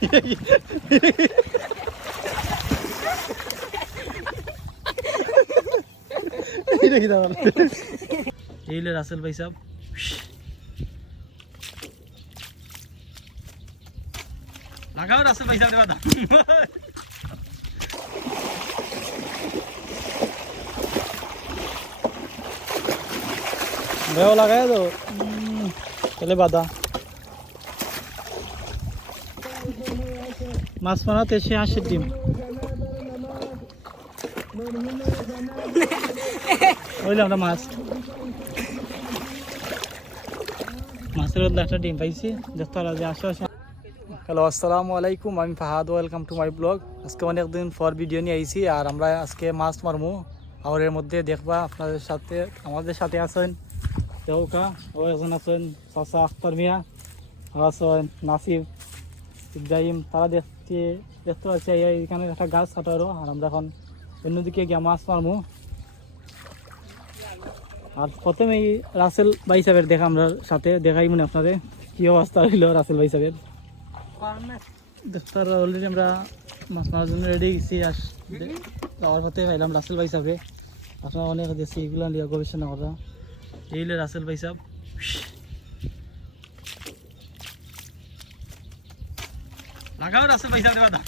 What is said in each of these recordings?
এই লে রাসেল ভাই সাহেব লাগাও রাসেল ভাই সাহেব দাদা বেও লাগায় তো তাহলে বাদা মাছ মারাতে এসে হাঁসের ডিম ওইলে আমরা মাছের মধ্যে একটা ডিম পাইছি দেখতে যে আশেপাশে। হ্যালো আসসালামু আলাইকুম, আমি Fahad, welcome to my blog. আজকে অনেকদিন পর ভিডিও নিয়ে আইছি আর আমরা আজকে মাছ মারমু হাওরের মধ্যে। দেখবা আপনাদের সাথে, আমাদের সাথে আছেন দেউকা ও একজন আছেন চাচা আখতার মিয়া, আছেন নাসিব ইব্রাহিম। তারা দেখতে পাচ্ছি এখানে একটা গাছ কাটারও, আর আমরা এখন অন্যদিকে গিয়ে মাছ মারমু। আর প্রথমে এই রাসেল ভাই সাহেবের দেখা আমরা সাথে দেখাই মনে আপনাদের কি অবস্থা হইল রাসেল ভাই সাহেবের। দেখতে অলরেডি আমরা মাছ মারার জন্য রেডি গেছি। আর যাওয়ার পথে পাইলাম রাসেল ভাই সাহেবে। আপনারা অনেক দেশি এগুলো নিয়ে গবেষণা করা। এই হলো রাসেল ভাই সাহেব। লাগাও রাসেল ভাই সাহেব দাদা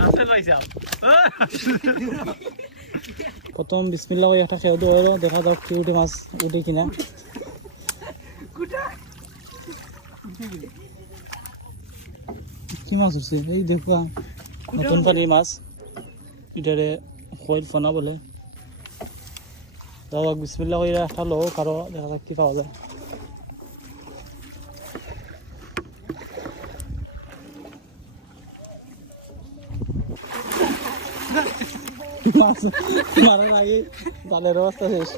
রাসেল ভাই সাহেব প্রথম বিসমিল্লাহ করে একটা খেয়ে দেবো, দেখা যাক কি উঠে মাছ উঠে কিনা। কি মাছ উঠছে এই দেখবা, নতুন পানির মাছ, এটারে খৈল ফোনা বলে। যাক বিসমিল্লাহ করে একটা লো কারো, দেখা যাক কি পাওয়া যায়। মাছ মারার আগে জালের অবস্থা শেষ।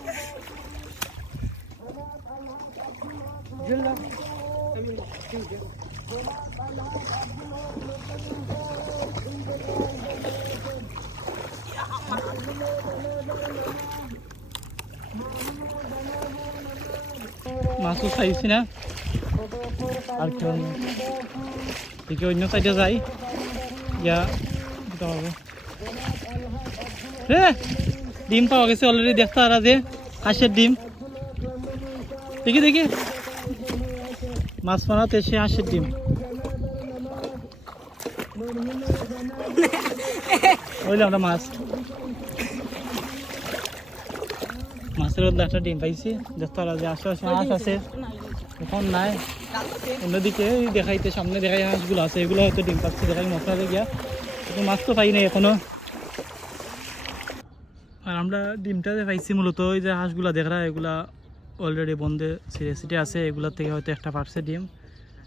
মাছও খাইছি না, আর কেউ দিকে অন্য সাইডে যাই ইয়া হবে। ডিম পাওয়া গেছে অলরেডি, দেখতে পারা যে হাঁসের ডিম। দেখি দেখি মাছ মারাতে এসে হাঁসের ডিম ওইলে আমরা মাছের মধ্যে একটা ডিম পাইছি। দেখতে পারা যে আশেপাশে হাঁস আছে, এখন নাই। অন্যদিকে দেখাইতে সামনে দেখাই হাঁসগুলো আছে, এগুলো হয়তো ডিম পাচ্ছে, দেখাই মশলা গিয়া, কিন্তু মাছ তো পাই নাই এখনো। আর আমরা ডিমটা পাইছি মূলত ওই যে হাঁসগুলা দেখরা, এগুলা অলরেডি বন্ধে সিটে আছে, এগুলোর থেকে হয়তো একটা পারছে ডিম,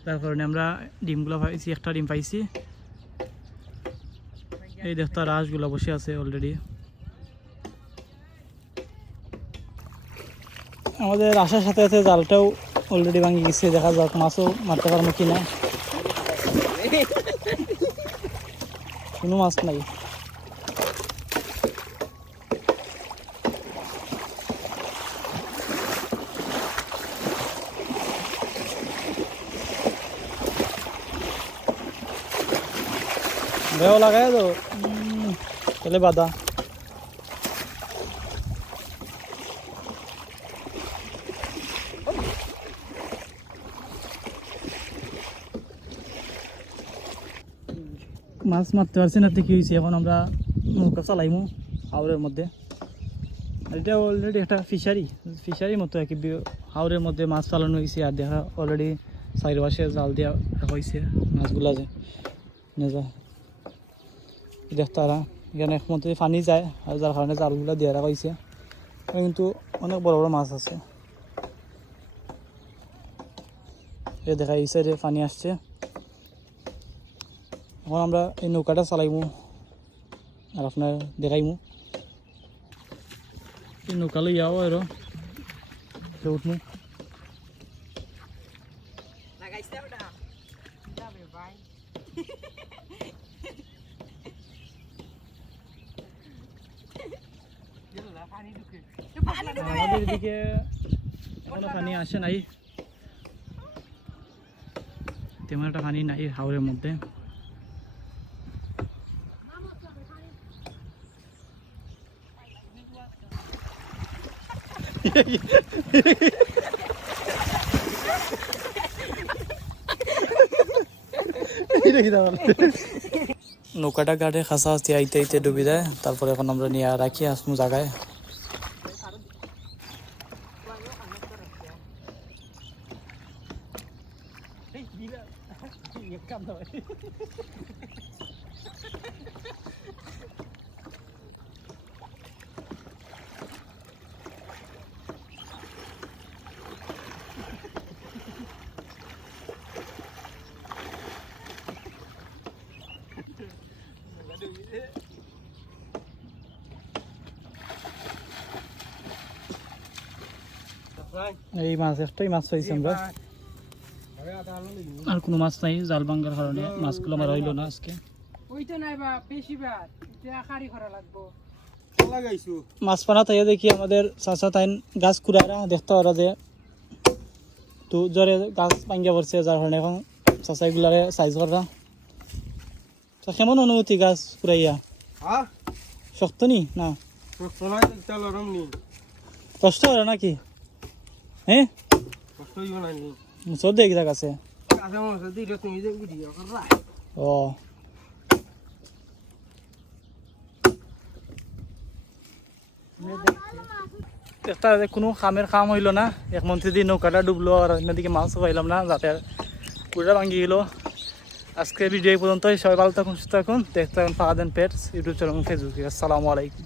তার কারণে আমরা ডিমগুলো পাইছি, একটা ডিম পাইছি। এই দেখতে আর হাঁসগুলা বসে আছে অলরেডি। আমাদের আসার সাথে সাথে জালটাও অলরেডি ভাঙি গেছে, দেখা যাক মাছও মারতে পারবো কিনা। কোনো মাছ নাই। বেও লাগায় তো তাহলে বাদা। মাছ মারতে পারছি না, কি হয়েছে এখন আমরা নৌকা চালাইমু হাওরের মধ্যে। এটা অলরেডি একটা ফিশারি মতো আর কি, হাওরের মধ্যে মাছ চালানো হয়েছে। আর দেখা অলরেডি চারিপাশে জাল দেওয়া হয়েছে মাছগুলা যে নেজা দেখতারা। এখানে একমতো পানি যায়, আর যার কারণে জালগুলো দিয়ে রাখা হয়েছে। কিন্তু অনেক বড় বড় মাছ আছে। এ দেখা এই সাইডে পানি আসছে। এখন আমরা এই নৌকাটা চালাইমু আর আপনার দেখাইমু। এই নৌকা লই যাও আর উঠমু। আমাদের এদিকে এখনো পানি আসে নাই। তেমন একটা পানি নাই হাওরের মধ্যে। নৌকাটা ঘাটে খাসা আসতে আইতে আইতে ডুবি যায়, তারপরে এখন আমরা নিয়ে রাখি আসমু জায়গায়। এই মাছ একটাই মাছ পাইছি আমরা, আর কোনো মাছ নাই জাল ভাঙ্গার কারণে মাছগুলো আমার হইলো না আজকে। ওইটা নাই বা বেশি বার এটা খারি করা লাগবো। মাছ পানা তাই দেখি আমাদের চাচা তাই গাছ কুড়ারা দেখতে পারা যে তো জ্বরে গাছ ভাঙ্গা পড়ছে, যার কারণে এখন চাচা এগুলারে সাইজ করা। তো কেমন অনুমতি গাছ কুড়াইয়া? শক্ত নি না কষ্ট করে নাকি? হ্যাঁ মুসর দেখি আছে ও একটা কোনো কামের কাম হইলো না, এক মন্ত্রী দিয়ে নৌকাটা ডুবলো আর অন্যদিকে মাছও পাইলাম না, যাতে পুরা ভাঙ্গি গেল। আজকে ভিডিও এই পর্যন্তই, সবাই ভালো থাকুন সুস্থ থাকুন, দেখতে থাকুন Fahad and pets YouTube channel ফেসবুকে। আসসালামু আলাইকুম।